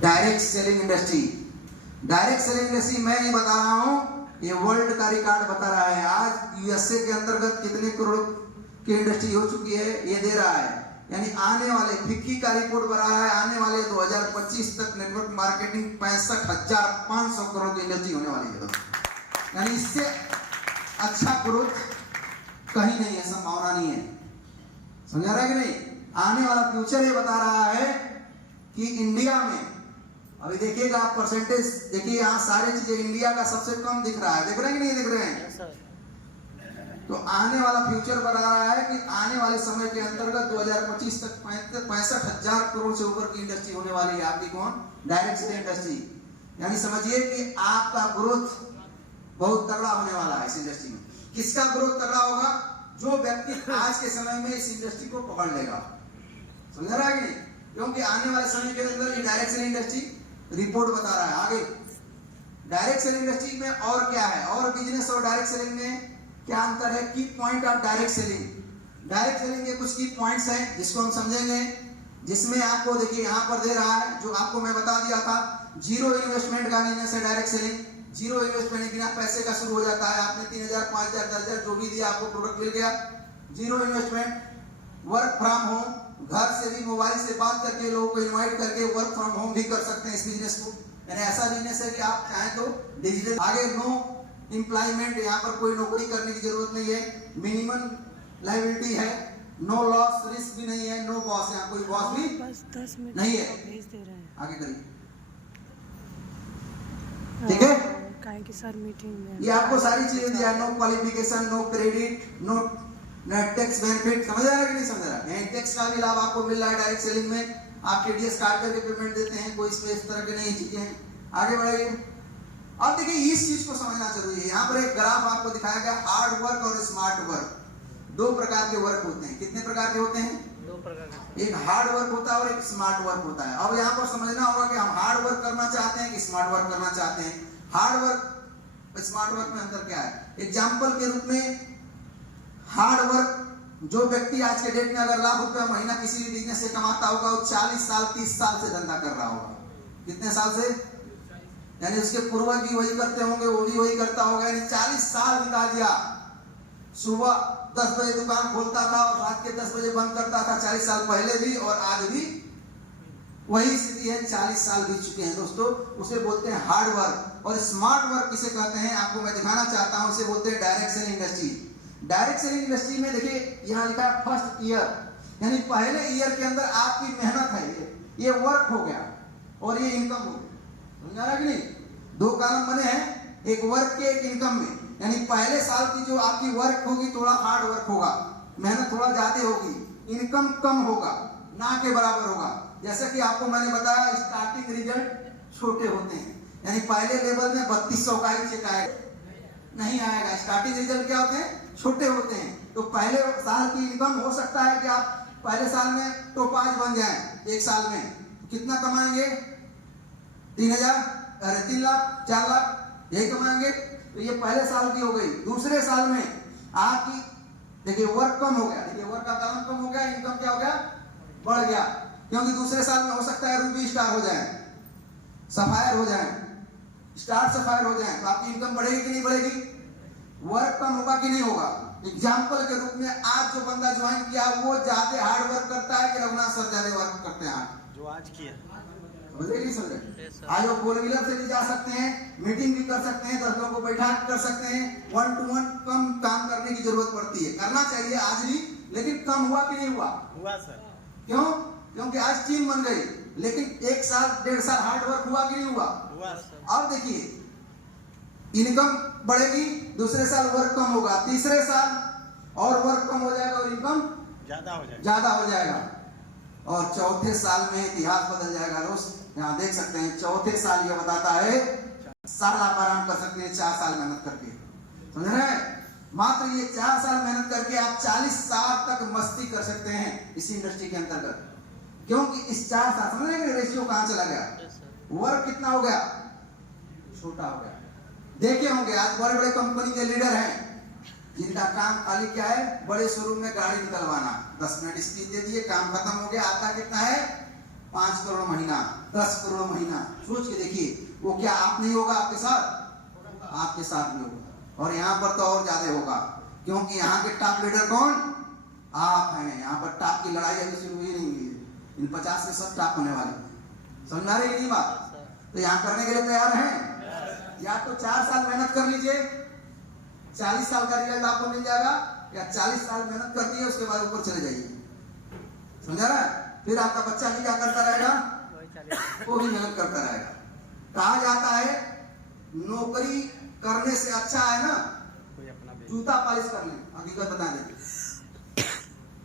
Direct selling industry. Direct selling industry मैं नहीं बता रहा हूं, ये वर्ल्ड का रिकॉर्ड बता रहा है। आज यूएसए के अंतर्गत कितने करोड़ की इंडस्ट्री हो चुकी है ये दे रहा है। यानी आने वाले फिक्की का रिपोर्ट बना रहा है, आने वाले 2025 तक नेटवर्क मार्केटिंग 65,500 करोड़ की इंडस्ट्री होने वाली है। यानी इससे अच्छा ग्रोथ कहीं नहीं है, संभावना नहीं है। समझा रहा है कि नहीं? आने वाला फ्यूचर ये बता रहा है कि इंडिया में अभी देखिएगा आप परसेंटेज देखिए, यहाँ सारी चीजें इंडिया का सबसे कम दिख रहा है। देख रहे हैं कि नहीं दिख रहे हैं? तो आने वाला फ्यूचर बता रहा है कि आने वाले समय के अंतर्गत 2025 तक 65,000 करोड़ से ऊपर की इंडस्ट्री होने वाली है। आपकी कौन? Direct selling industry. यानी समझिए कि आपका ग्रोथ बहुत तगड़ा होने वाला है इस इंडस्ट्री में। किसका ग्रोथ तगड़ा होगा? जो व्यक्ति आज के समय में इस इंडस्ट्री को पकड़ लेगा। समझ रहा है कि नहीं? क्योंकि आने वाले समय के अंदर ये डायरेक्ट सेलिंग इंडस्ट्री रिपोर्ट बता रहा है। आगे डायरेक्ट सेलिंग इंडस्ट्री में और क्या है, और बिजनेस और डायरेक्ट सेलिंग में क्या अंतर है? की point of direct selling. Direct selling के कुछ की पॉइंट्स हैं जिसको हम समझेंगे, जिसमें आपको देखिए यहाँ पर दे रहा है, जो आपको मैं बता दिया था, जीरो इन्वेस्टमेंट का बिजनेस है डायरेक्ट सेलिंग। जीरो इन्वेस्टमेंट बिना पैसे का शुरू हो जाता है। आपने 3,000 5,000 10,000 जो भी दिया, आपको प्रोडक्ट मिल गया। Zero investment. Work from home, घर से भी मोबाइल से बात करके लोगों को इनवाइट करके वर्क फ्रॉम होम भी कर सकते हैं इस बिजनेस को। यानी ऐसा बिजनेस है कि आप चाहें तो डिजिटल। आगे नो एम्प्लॉयमेंट, यहाँ पर कोई नौकरी करने की जरूरत नहीं है। मिनिमम लायबिलिटी है, नो लॉस रिस्क भी नहीं है, नो बॉस, यहाँ कोई बॉस भी नहीं है। आगे करिए, ठीक है? की सर मीटिंग में ये आपको सारी चीजें दिया, no qualification, no credit, no tax benefit. समझ रहा है कि नहीं समझ रहा है? टैक्स का भी लाभ आपको मिल रहा है डायरेक्ट सेलिंग में। आप टीडीएस काट करके पेमेंट देते हैं, कोई इसमें इस तरह की नई चीजें हैं। आगे बढ़ाइए। अब देखिए इस चीज को समझना जरूरी है। यहाँ पर एक ग्राफ आपको दिखाया गया, हार्ड वर्क और स्मार्ट वर्क। दो प्रकार के वर्क होते हैं। कितने प्रकार के होते हैं? दो प्रकार। एक हार्ड वर्क होता है और एक स्मार्ट वर्क होता है। अब यहाँ पर समझना होगा कि हम हार्ड वर्क करना चाहते हैं कि स्मार्ट वर्क करना चाहते हैं। हार्ड वर्क स्मार्ट वर्क में अंतर क्या है? एग्जाम्पल के रूप में हार्ड वर्क, जो व्यक्ति आज के डेट में अगर लाख रुपया महीना किसी भी बिजनेस से कमाता होगा, वो 40 साल 30 साल से धंधा कर रहा होगा। कितने साल से? यानी उसके पूर्वज भी वही करते होंगे, वो भी वही करता होगा। यानी 40 साल बिता दिया। सुबह 10 बजे दुकान खोलता था और रात के 10 बजे बंद करता था। 40 साल पहले भी और आज भी वही स्थिति है। 40 साल बीत चुके हैं दोस्तों। उसे बोलते हैं हार्ड वर्क। और स्मार्ट वर्क किसे कहते हैं, आपको मैं दिखाना चाहता हूं। उसे बोलते हैं direct selling industry. Direct selling industry में देखिए यहाँ लिखा है फर्स्ट ईयर, यानी पहले ईयर के अंदर आपकी मेहनत है, ये वर्क हो गया और ये इनकम हो गया। समझ रहा है कि नहीं? दो कॉलम बने हैं, एक वर्क के एक इनकम में। यानी पहले साल की जो आपकी वर्क होगी थोड़ा हार्ड वर्क होगा, मेहनत थोड़ा ज्यादा होगी, इनकम कम होगा, ना के बराबर होगा। जैसा कि आपको मैंने बताया, स्टार्टिंग रिजल्ट छोटे होते हैं। यानी पहले लेवल में 3200 का ही चेक आएगा, नहीं आएगा। स्टार्टिंग रिजल्ट क्या होते हैं? छोटे होते हैं। तो पहले साल की इनकम हो सकता है कि आप पहले साल में टोपाज बन जाएं। एक साल में कितना कमाएंगे? 3 लाख 4 लाख यही कमाएंगे। तो ये पहले साल की हो गई। दूसरे साल में आपकी देखिए वर्क कम हो गया, देखिए वर्क का काम कम हो गया, इनकम क्या हो गया? बढ़ गया। क्योंकि दूसरे साल में हो सकता है रूबी स्टार हो जाए, सफायर हो जाए, स्टार सफायर हो जाए, तो आपकी इनकम बढ़ेगी कि नहीं बढ़ेगी? वर्क कम होगा कि नहीं होगा? एग्जाम्पल के रूप में आज जो बंदा ज्वाइन किया वो ज्यादा हार्ड वर्क करता है कि रघुनाथ सर ज्यादा वर्क करते हैं जो आज किया? नहीं समझे? आज वो 4 व्हीलर से भी जा सकते हैं, मीटिंग भी कर सकते हैं, 10 लोगों को बैठा कर सकते हैं। 1 to 1 कम काम करने की जरूरत पड़ती है, करना चाहिए आज भी, लेकिन कम हुआ कि नहीं हुआ? हुआ सर। क्यों? क्योंकि आज टीम बन गई, लेकिन 1 साल 1.5 साल हार्ड वर्क हुआ कि नहीं हुआ? हुआ सर। अब देखिए इनकम बढ़ेगी, दूसरे साल वर्क कम होगा, तीसरे साल और वर्क कम हो जाएगा और इनकम ज्यादा हो जाएगा और चौथे साल में इतिहास बदल जाएगा। दोस्त यहाँ देख सकते हैं, चौथे साल ये बताता है साल आप आराम कर सकते हैं 4 साल मेहनत करके। समझ रहे हैं? मात्र ये 4 साल मेहनत करके आप 40 साल तक मस्ती कर सकते हैं इस इंडस्ट्री के अंतर्गत। क्योंकि इस 4 साल समझ रहे हैं रेशियो कहां चला गया? वर्क कितना हो गया? छोटा हो गया। देखे होंगे आज बड़े बड़े कंपनी के लीडर हैं जिनका काम खाली क्या है? बड़े शोरूम में गाड़ी निकलवाना, 10 मिनट स्पीच दे दिए, काम खत्म हो गया। आता कितना है? 5 करोड़ महीना, 10 करोड़ महीना, सोच के देखिए वो क्या आप नहीं होगा आपके साथ? आपके साथ भी होगा। और यहाँ पर तो और ज्यादा होगा, क्योंकि यहाँ के टॉप लीडर कौन? आप हैं। यहाँ पर टॉप की लड़ाई अभी शुरू ही नहीं हुई है। इन 50 के सब टॉप होने वाले। समझ आ रही है बात? तो यहाँ करने के लिए तैयार हैं? या तो 4 साल मेहनत कर लीजिए, 40 साल का रिजल्ट आपको मिल जाएगा, या 40 साल मेहनत कर दिए उसके बाद ऊपर चले जाइए। समझा रहा है? फिर आपका बच्चा भी क्या करता रहेगा? वो भी मेहनत करता रहेगा। कहा जाता है नौकरी करने से अच्छा है ना जूता पॉलिश कर ले। हकीकत बता दें,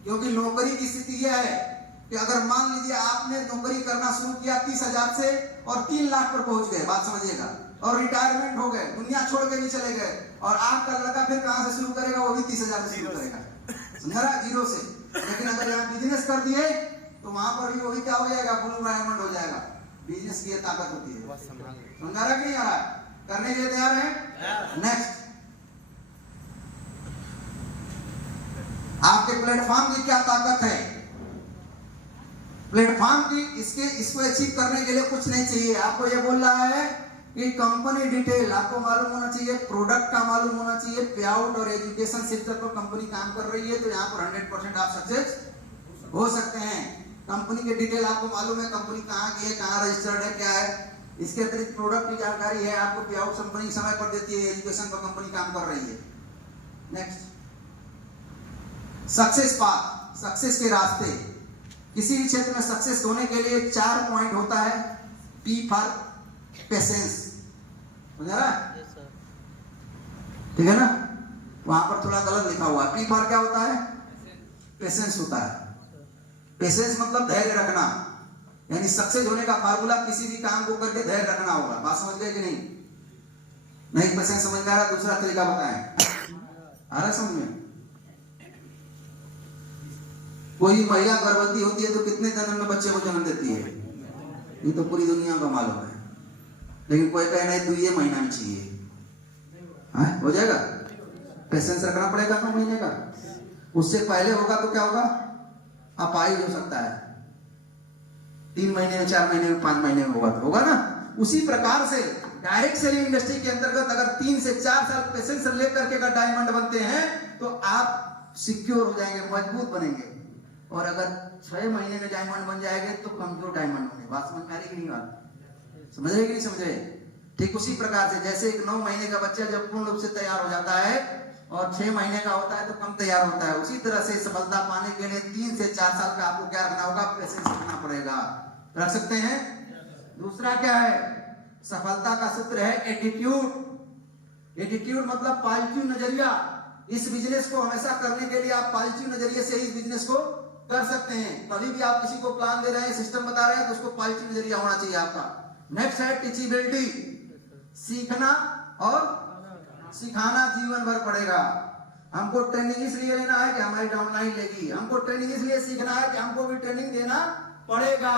क्योंकि नौकरी की स्थिति यह है कि अगर मान लीजिए आपने नौकरी करना शुरू किया 30,000 से और 3 लाख पर पहुंच गए, बात समझिएगा, और रिटायरमेंट हो गए, दुनिया छोड़ के भी चले गए, और आपका लड़का फिर कहां से शुरू करेगा? वो भी 30,000 से शुरू करेगा। समझा रहा? 0 से। लेकिन अगर यहाँ बिजनेस कर दिए तो वहां पर भी वही क्या हो जाएगा? ब्लू डायमंड हो जाएगा। बिजनेस की ताकत होती है। समझा रहा कि नहीं आ रहा? करने के लिए तैयार है? नेक्स्ट, आपके प्लेटफॉर्म की क्या ताकत है? प्लेटफॉर्म की इसको अचीव करने के लिए कुछ नहीं चाहिए। आपको ये बोल रहा है कि कंपनी डिटेल आपको मालूम होना चाहिए, प्रोडक्ट का मालूम होना चाहिए, पे आउट और एजुकेशन सेक्टर पर कंपनी काम कर रही है, तो यहाँ पर 100% आप सक्सेस हो सकते हैं। कंपनी के डिटेल आपको मालूम है, कंपनी कहाँ की है, कहाँ रजिस्टर्ड है, क्या है। इसके अतिरिक्त प्रोडक्ट की जानकारी है, आपको पे आउट कंपनी समय पर देती है, एजुकेशन पर कंपनी काम कर रही है। नेक्स्ट, सक्सेस पाथ, सक्सेस के रास्ते। किसी भी क्षेत्र में सक्सेस होने के लिए 4 पॉइंट होता है। पी फॉर पेशेंस, समझा रहा है? ठीक है ना? वहां पर थोड़ा गलत लिखा हुआ है। पी फॉर क्या होता है? पेशेंस होता है। पेशेंस मतलब धैर्य रखना, यानी सक्सेस होने का फार्मूला किसी भी काम को करके धैर्य रखना होगा। बात समझ गए कि नहीं? नहीं पेशेंस समझ में आ रहा? दूसरा तरीका बताएं। आ रहा समझ में? कोई महिला गर्भवती होती है तो कितने जन्म में बच्चे को जन्म देती है? ये तो पूरी दुनिया को मालूम है। लेकिन कोई कहे नहीं 2 महीना में चाहिए। हो जाएगा? पेशेंस रखना पड़ेगा 9 महीने का। उससे पहले होगा तो क्या होगा? अपाहिज हो सकता है। 3 महीने में, 4 महीने में, 5 महीने में होगा ना? उसी प्रकार से डायरेक्ट सेलिंग इंडस्ट्री के अंतर्गत अगर 3 से 4 साल पेशेंस लेकर के अगर डायमंड बनते हैं तो आप सिक्योर हो जाएंगे, मजबूत बनेंगे। और अगर 6 महीने में डायमंड बन जाएंगे तो कमजोर डायमंड होंगे। बात समझ में आ रही कि नहीं? बात समझ रहे कि नहीं समझ रहे? ठीक उसी प्रकार से जैसे एक 9 महीने का बच्चा जब पूर्ण रूप से तैयार हो जाता है और 6 महीने का होता है तो कम तैयार होता है, उसी तरह से सफलता पाने के लिए 3 से 4 साल का आपको क्या रखना होगा? पेशेंस रखना पड़ेगा। रख सकते हैं? दूसरा क्या है? सफलता का सूत्र है एटीट्यूड। एटीट्यूड मतलब पॉजिटिव नजरिया। इस बिजनेस को हमेशा करने के लिए आप पॉजिटिव नजरिए से इस बिजनेस को कर सकते हैं। कभी भी आप किसी को प्लान दे रहे हैं, सिस्टम बता रहे हैं, तो उसको पॉजिटिव नजरिया होना चाहिए आपका। नेक्स्ट है टीचिबिलिटी, सीखना और सिखाना जीवन भर पड़ेगा। हमको ट्रेनिंग इसलिए लेना है कि हमारी डाउनलाइन लेगी, हमको ट्रेनिंग इसलिए सीखना है कि हमको भी ट्रेनिंग देना पड़ेगा,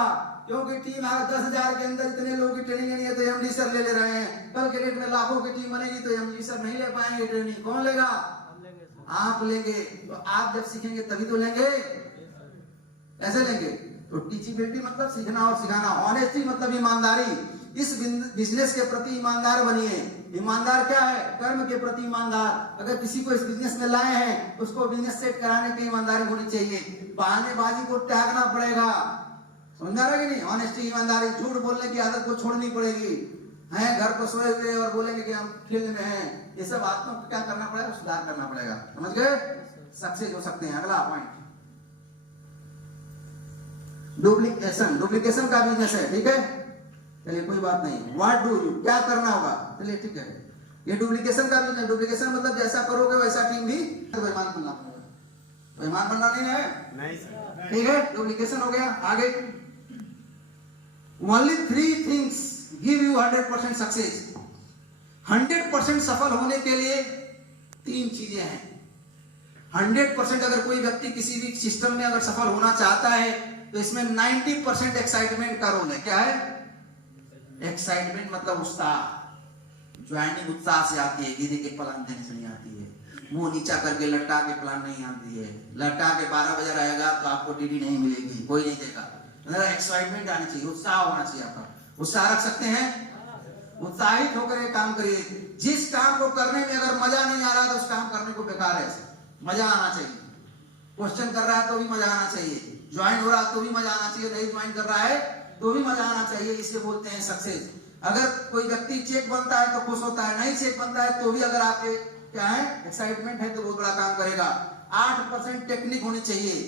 क्योंकि टीम अगर 10,000 के अंदर इतने लोगों की ट्रेनिंग लेनी है तो एमडी सर ले रहे हैं। कल के डेट में लाखों की टीम बनेगी तो एमडी सर नहीं ले पाएंगे ट्रेनिंग। कौन लेगा? आप लेंगे। तो आप जब सीखेंगे तभी तो लेंगे, ऐसे लेंगे। तो टीचिबिलिटी मतलब सीखना और सिखाना। ऑनेस्टी मतलब ईमानदारी। इस बिजनेस के प्रति ईमानदार बनिए। ईमानदार क्या है? कर्म के प्रति ईमानदार। अगर किसी को इस बिजनेस में लाए हैं उसको बिजनेस सेट कराने की ईमानदारी होनी चाहिए। बहानेबाजी को त्यागना पड़ेगा। समझा रहे कि नहीं? ऑनेस्टी, ईमानदारी। झूठ बोलने की आदत को छोड़नी पड़ेगी। हैं घर पर सोए हुए और बोलेंगे कि हम फील्ड में हैं, ये सब आदतों को क्या करना पड़ेगा? सुधार करना पड़ेगा। समझ गए? सक्सेस हो सकते हैं। अगला पॉइंट, डुप्लीकेशन। डुप्लीकेशन का बिजनेस है, ठीक है? चलिए कोई बात नहीं। व्हाट डू यू, क्या करना होगा? चलिए ठीक है, ये डुप्लीकेशन का बिजनेस। डुप्लीकेशन मतलब जैसा करोगे वैसा टीम भी बेईमान बनना पड़ेगा। बेईमान बनना नहीं है? नहीं सर। ठीक है, डुप्लीकेशन हो गया। आगे, only 3 things give you 100% success. 100% सफल होने के लिए 3 चीजें हैं। 100% अगर कोई व्यक्ति किसी भी सिस्टम में अगर सफल होना चाहता है तो इसमें 90% एक्साइटमेंट का रोल है। क्या है? एक्साइटमेंट मतलब उत्साह। ज्वाइनिंग उत्साह से आती है, गिरी के प्लान देने से नहीं आती है। मुंह नीचा करके लटका के प्लान नहीं आती है। लटका के 12 बजे रहेगा तो आपको डीडी नहीं मिलेगी, कोई नहीं देगा। एक्साइटमेंट आनी चाहिए, उत्साह होना चाहिए आपका। उत्साह रख सकते हैं, उत्साहित होकर ये काम करिए। जिस काम को करने में अगर मजा नहीं आ रहा तो उस काम करने को बेकार है। मजा आना चाहिए। क्वेश्चन कर रहा है तो भी मजा आना चाहिए, ज्वाइन हो रहा है तो भी मजा आना चाहिए, नहीं ज्वाइन कर रहा है तो भी मजा आना चाहिए। इसे बोलते हैं सक्सेस। अगर कोई व्यक्ति चेक बनता है तो खुश होता है, नहीं चेक बनता है तो भी अगर आपके क्या है एक्साइटमेंट है तो बहुत बड़ा काम करेगा। 8% टेक्निक होनी चाहिए।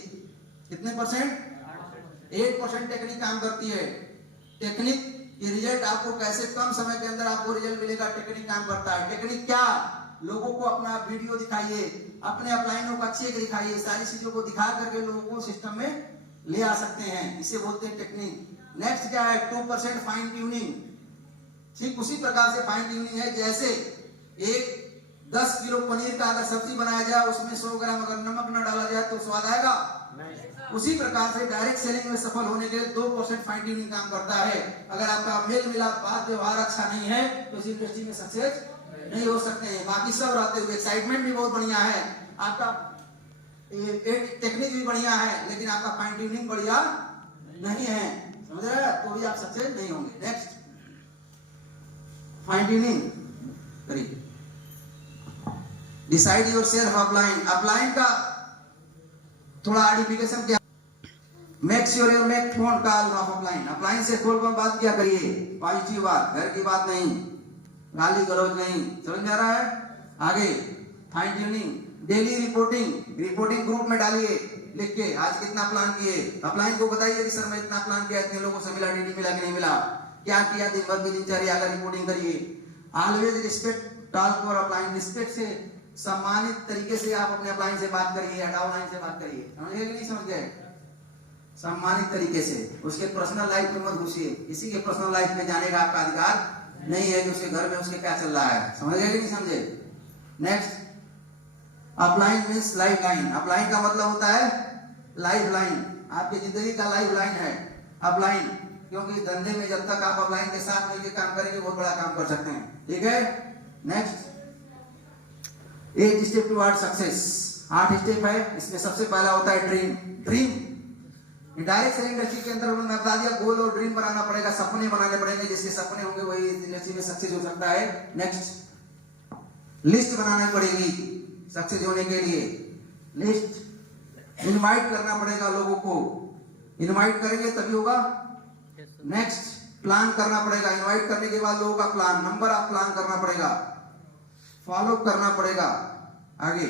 कितने परसेंट? 8% टेक्निक काम करती है। टेक्निक ये रिजल्ट आपको कैसे कम समय के अंदर आपको रिजल्ट मिलेगा, टेक्निक काम करता है। टेक्निक क्या? लोगों को अपना वीडियो दिखाइए, अपने अपलाइनों का चेक दिखाइए, सारी चीजों को दिखा करके लोगों को सिस्टम में ले आ सकते हैं। इसे बोलते हैं टेक्निक। नेक्स्ट क्या है? 2% फाइन ट्यूनिंग। ठीक उसी प्रकार से फाइन ट्यूनिंग है जैसे एक 10 किलो पनीर का अगर सब्जी बनाया जाए उसमें 100 ग्राम अगर नमक न डाला जाए तो स्वाद आएगा? उसी प्रकार से डायरेक्ट सेलिंग में सफल होने के लिए 2% फाइन ट्यूनिंग काम करता है। अगर आपका मेल मिलाप बात व्यवहार अच्छा नहीं है तो इस इंडस्ट्री में सक्सेस नहीं हो सकते हैं। बाकी सब रहते हुए एक्साइटमेंट भी बहुत बढ़िया है, आपका टेक्निक भी बढ़िया है, लेकिन आपका फाइन ट्यूनिंग बढ़िया नहीं है, समझ रहे हैं? तो भी आप सक्सेस नहीं होंगे। नेक्स्ट फाइन ट्यूनिंग करिए। Decide your self upline. Upline का थोड़ा आइडेंटिफिकेशन क्या? Make sure you make phone call of upline. Upline से खोल कर बात क्या करिए, पॉजिटिव बात, घर की बात नहीं, गाली गलौज नहीं। समझ में आ रहा है? आगे fine tuning. Daily reporting. Reporting group में डालिए लिख के, आज कितना प्लान किए। अपलाइन को बताइए कि सर मैं इतना प्लान किया, इतने लोगों से मिला, डीडी मिला कि नहीं मिला, क्या किया दिन भर की दिनचर्या, अगर रिपोर्टिंग करिए। Always respect talk for upline. Respect से, सम्मानित तरीके से आप अपने अपलाइन से बात करिए, डाउनलाइन से बात करिए। समझ गए कि नहीं समझ गए? सम्मानित तरीके से। उसके पर्सनल लाइफ में मत घुसिए, किसी के पर्सनल लाइफ में जाने का आपका अधिकार नहीं है कि उसके घर में उसके क्या चल रहा है। समझ गए कि नहीं समझे? Next upline means life line. Upline का मतलब होता है लाइफ लाइन, आपकी जिंदगी का लाइफ लाइन है अपलाइन। क्योंकि धंधे में जब तक आप अपलाइन के साथ मिलकर काम करेंगे बहुत बड़ा काम कर सकते हैं। ठीक है? Next 8 step toward success. 8 step है, इसमें सबसे पहला होता है dream. Dream direct selling industry के अंदर उन्होंने बता दिया गोल और ड्रीम बनाना पड़ेगा, सपने बनाने पड़ेंगे, जिसके सपने होंगे वही इंडस्ट्री में सक्सेस हो सकता है। नेक्स्ट लिस्ट बनानी पड़ेगी सक्सेस होने के लिए। लिस्ट इनवाइट करना पड़ेगा लोगों को, इनवाइट करेंगे तभी होगा। नेक्स्ट प्लान करना पड़ेगा, इनवाइट करने के बाद लोगों का प्लान, नंबर ऑफ प्लान करना पड़ेगा, फॉलो करना पड़ेगा। आगे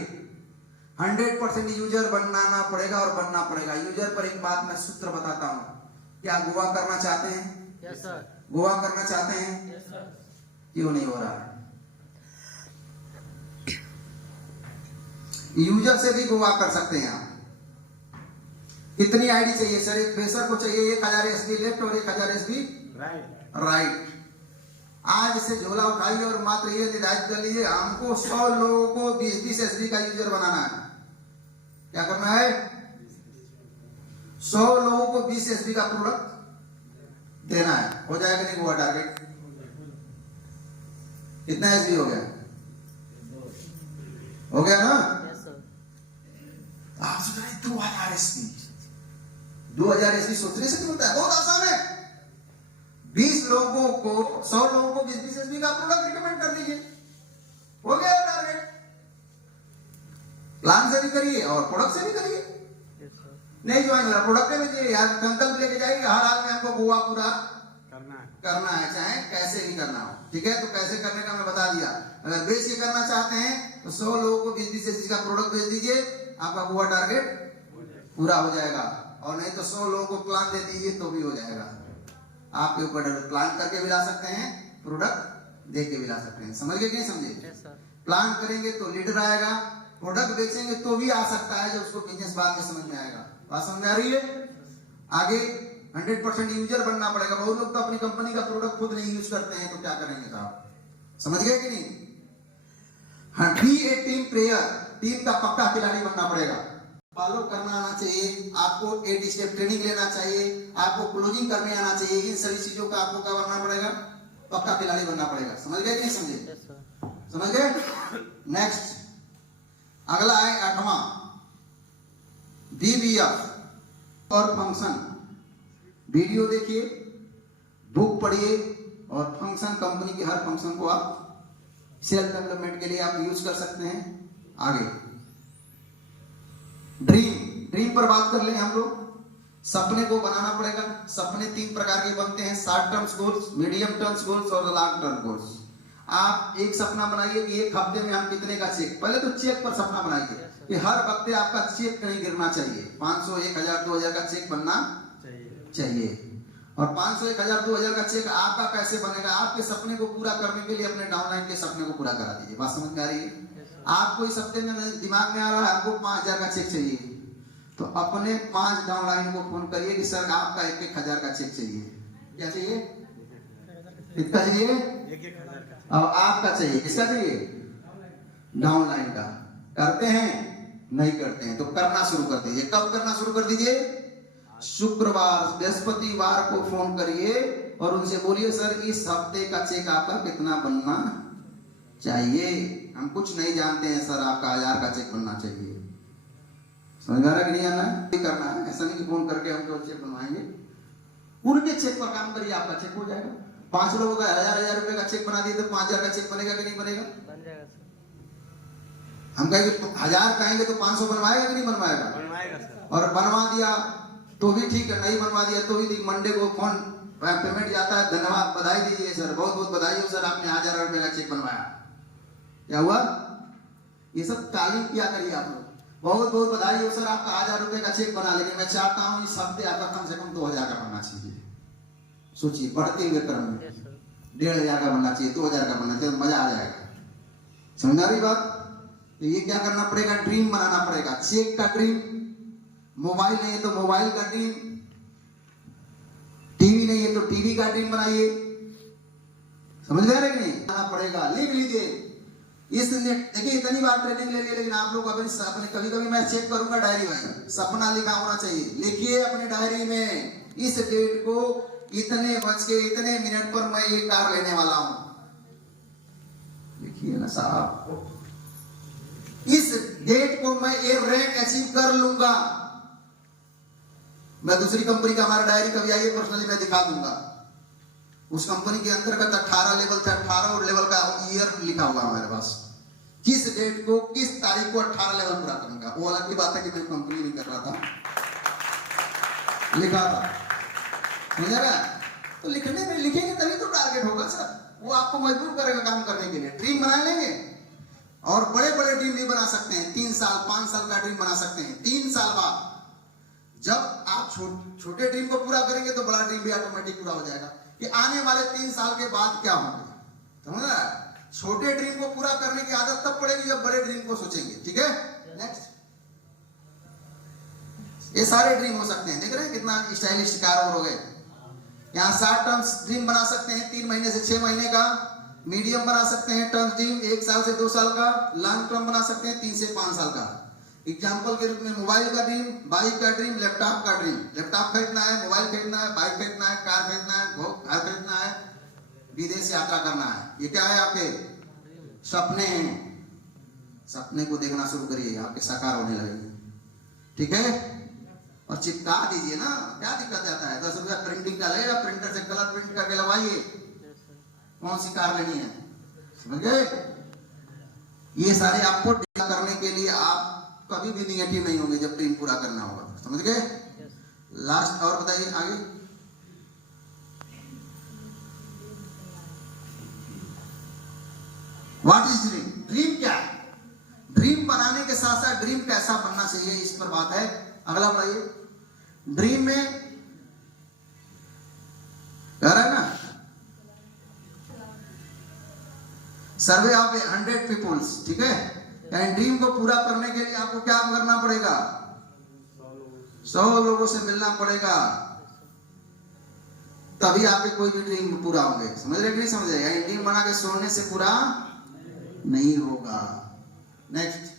100% यूजर बनाना पड़ेगा और बनना पड़ेगा। यूजर पर एक बात मैं सूत्र बताता हूं। क्या गोवा करना चाहते हैं? Yes sir. गोवा करना चाहते हैं? Yes sir. क्यों नहीं हो रहा है? यूजर से भी गोवा कर सकते हैं आप। कितनी आईडी चाहिए सर? एक फ्रेशर को चाहिए 1000 एसबी लेफ्ट और 1000 एसबी राइट। आज इसे झोला उठाइए और मात्र ये निर्धारित कर लीजिए हमको 100 लोगों को 20-20 एसबी का यूजर बनाना है। क्या करना है? 100 लोगों को 20 एसबी का प्रोडक्ट देना है। हो जाएगा नहीं गोवा टारगेट? कितना एसबी हो गया? हो गया ना? Yes sir. आप सोच रहे 2000 एसबी, 2000 एसबी सोचने से नहीं होता है, बहुत आसान है। 20 लोगों को 100 लोगों को 20-20 एसबी का प्रोडक्ट रिकमेंड कर दीजिए, हो गया टारगेट। प्लान से भी करिए और प्रोडक्ट से भी करिए। Yes sir. नहीं ज्वाइन हो रहा प्रोडक्ट में भी यार संकल्प लेके जाइए हर हाल में हमको गोवा पूरा करना है, चाहे कैसे भी करना हो। ठीक है? तो कैसे करने का मैं बता दिया। अगर बेच के करना चाहते हैं तो 100 लोगों को 20-20 एसबी का प्रोडक्ट बेच दीजिए, आपका गोवा टारगेट पूरा हो जाएगा। और नहीं तो 100 लोगों को प्लान दे दीजिए तो भी हो जाएगा। आपके ऊपर प्लान करके भी ला सकते हैं, प्रोडक्ट दे के भी ला सकते हैं। समझ गए कि नहीं समझे? Yes sir. प्लान करेंगे तो लीडर आएगा, प्रोडक्ट बेचेंगे तो भी आ सकता है, जो उसको बिजनेस बाद में समझ में आएगा। बात समझ में आ रही है? आगे 100% यूजर बनना पड़ेगा। बहुत लोग तो अपनी कंपनी का प्रोडक्ट खुद नहीं यूज करते हैं, तो क्या करेंगे साहब? समझ गए कि नहीं? हाँ, बी ए टीम प्लेयर। टीम का पक्का खिलाड़ी बनना पड़ेगा। फॉलो करना आना चाहिए आपको, 8 स्टेप ट्रेनिंग लेना चाहिए आपको, क्लोजिंग करने आना चाहिए। इन सभी चीजों का आपको क्या बनना पड़ेगा? पक्का खिलाड़ी बनना पड़ेगा। समझ गए कि नहीं समझे? Yes sir. समझ गए? नेक्स्ट अगला है 8वां DBF और फंक्शन। वीडियो देखिए, बुक पढ़िए और फंक्शन, कंपनी के हर फंक्शन को आप सेल्फ डेवलपमेंट के लिए आप यूज कर सकते हैं। आगे ड्रीम पर बात कर लें हम लोग। सपने को बनाना पड़ेगा। सपने 3 प्रकार के बनते हैं, short term goals, medium term goals और लॉन्ग टर्म गोल्स। आप एक सपना बनाइए कि एक हफ्ते में हम कितने का चेक, पहले तो चेक पर सपना बनाइए कि हर हफ्ते आपका चेक कहीं गिरना चाहिए। 500, 1000, 2000 का चेक बनना चाहिए। और 500, 1000, 2000 का चेक आपका कैसे बनेगा? आपके सपने को पूरा करने के लिए अपने डाउनलाइन के सपने को पूरा करा दीजिए। बात समझ में आ रही है? आपको इस हफ्ते में दिमाग में आ रहा है आपको 5000 का चेक चाहिए, तो अपने 5 डाउनलाइन को फोन करिए कि सर आपका 1-1000 का चेक चाहिए। क्या चाहिए? कितना चाहिए? 1-1000 का। अब आपका चाहिए, किसका चाहिए? डाउनलाइन का। करते हैं? नहीं करते हैं तो करना शुरू कर दीजिए। कब करना शुरू कर दीजिए? शुक्रवार, बृहस्पतिवार को फोन करिए और उनसे बोलिए सर इस हफ्ते का चेक आपका कितना बनना चाहिए? हम कुछ नहीं जानते हैं सर, आपका 1000 का चेक बनना चाहिए। समझ आ रहा कि नहीं आना है? करना है, ऐसा नहीं कि फोन करके हम तो चेक बनवाएंगे। उनके चेक पर काम करिए, आपका चेक हो जाएगा। 5 लोगों का 1000 रुपए का चेक बना दिए तो 5000 का चेक बनेगा कि नहीं बनेगा? बन जाएगा सर। हम कहेंगे 1000 कहेंगे तो 500 बनवाएगा कि नहीं बनवाएगा? बनवाएगा सर। और बनवा दिया तो भी ठीक है, नहीं बनवा दिया तो भी ठीक। मंडे को फोन पेमेंट जाता है, धन्यवाद, बधाई दीजिए सर, बहुत बहुत बधाई हो सर, आपने 1000 रुपए का चेक बनवाया। क्या हुआ? ये सब तालीम किया करिए आप लोग। बहुत बहुत बधाई हो सर, आपका 1000 रुपए का चेक बना, लेकिन मैं चाहता हूँ इस हफ्ते आपका कम से कम 2000 का बनना चाहिए। सोचिए, बढ़ते हुए क्रम में 1500 का बनना चाहिए, 2000 का बनना चाहिए, मजा आ जाएगा। समझ आ रही बात? तो ये क्या करना पड़ेगा? ड्रीम बनाना पड़ेगा। चेक का ड्रीम, मोबाइल नहीं है तो मोबाइल का ड्रीम, टीवी नहीं है तो टीवी का ड्रीम बनाइए। समझ गए कि नहीं? बनाना पड़ेगा, लिख लीजिए। इसलिए देखिए इतनी बार ट्रेनिंग ले ली, लेकिन आप लोग अपने कभी कभी मैं चेक करूंगा डायरी में, सपना लिखा होना चाहिए। लिखिए अपनी डायरी में इस डेट को इतने बज के इतने मिनट पर मैं ये कार लेने वाला हूं। लिखिए ना साहब, इस डेट को मैं ये रैंक अचीव कर लूंगा। मैं दूसरी कंपनी का, हमारा डायरी कभी आइए पर्सनली मैं दिखा दूंगा। उस कंपनी के अंतर्गत 18 लेवल थे, 18 और लेवल का ईयर लिखा हुआ हमारे पास। किस डेट को, किस तारीख को 18 लेवल पूरा करूंगा। वो अलग की बात है कि मैं कंपनी नहीं कर रहा था, लिखा था। समझेगा? तो लिखने में लिखेंगे तभी तो टारगेट होगा सर। वो आपको मजबूर करेगा काम करने के लिए। ड्रीम बना लेंगे और बड़े बड़े ड्रीम भी बना सकते हैं। 3 साल 5 साल का ड्रीम बना सकते हैं। 3 साल बाद जब आप छोटे ड्रीम को पूरा करेंगे तो बड़ा ड्रीम भी ऑटोमेटिक पूरा हो जाएगा कि आने वाले 3 साल के बाद क्या होंगे। समझ रहा है? छोटे ड्रीम को पूरा करने की आदत तब पड़ेगी जब बड़े ड्रीम को सोचेंगे। ठीक है, नेक्स्ट। ये सारे ड्रीम हो सकते हैं। देख रहे हैं कितना स्टाइलिश कार हो गए। यहाँ शॉर्ट टर्म ड्रीम बना सकते हैं 3 महीने से 6 महीने का। मीडियम बना सकते हैं टर्म ड्रीम 1 साल से 2 साल का। लॉन्ग टर्म बना सकते हैं 3 से 5 साल का। एग्जाम्पल के रूप में मोबाइल का ड्रीम, बाइक का ड्रीम, लैपटॉप का ड्रीम। लैपटॉप खरीदना है, मोबाइल खरीदना है, बाइक खरीदना है, कार खरीदना है, घर खरीदना है, विदेश यात्रा करना है। ये क्या है? आपके सपने हैं। सपने को देखना शुरू करिए, आपके साकार होने लगेंगे। ठीक है? और चिपका दीजिए ना, क्या दिक्कत जाता है? 10 रुपया प्रिंटिंग का लगेगा, प्रिंटर से कलर प्रिंट करके लगवाइए। कौन सी कार लेनी है? समझ गए? ये सारे आपको करने के लिए आप कभी भी निगेटिव नहीं होंगे जब ड्रीम पूरा करना होगा। समझ गए? लास्ट और बताइए आगे। What is dream? ड्रीम क्या है? ड्रीम बनाने के साथ साथ ड्रीम कैसा बनना चाहिए, इस पर बात है। अगला बताइए। ड्रीम में कह रहा है ना, सर्वे ऑफ 100 पीपुल्स। ठीक है? यानी ड्रीम को पूरा करने के लिए आपको क्या करना पड़ेगा? 100 लोगों से मिलना पड़ेगा, तभी आपके कोई भी ड्रीम पूरा होंगे। समझ रहे कि नहीं समझ रहे? यानी ड्रीम बना के सोने से पूरा नहीं होगा। नेक्स्ट।